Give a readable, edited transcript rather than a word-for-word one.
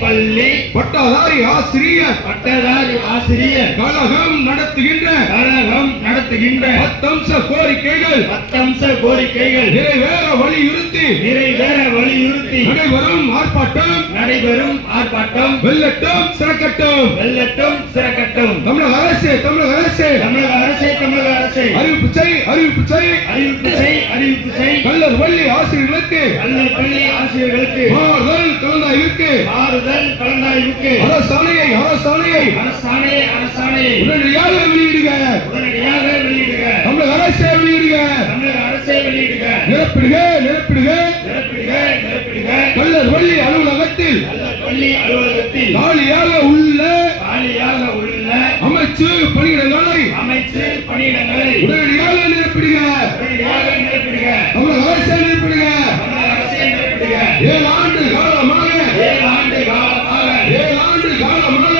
பள்ளி பட்டதாரி ஆசிரியர் கழகம் நடத்துகின்ற 10 அம்ச கோரிக்கைகள் நிறைவேற வலியுறுத்தி நடைபெறும் ஆர்ப்பாட்டம் வெல்லட்டும் சிறக்கட்டும். தமிழக அரசே அறிவிப்பு செய் கல்லர் பள்ளி ஆசிரியர்களுக்கு மாறுதல் கலந்தாய்வுக்கு அரசாணையை உடனடியாக வெளியிடுக. தமிழக அரசே வெளியிடுக. நிரப்பிடுக. கல்லர் பள்ளி அலுவலகத்தில் காலியாக உள்ள அமைச்சு பணியிடங்களை உடனடியாக நிரப்பிடுக. தமிழக அரசே நிரப்பிடுக. 7 ஆண்டு காலமாக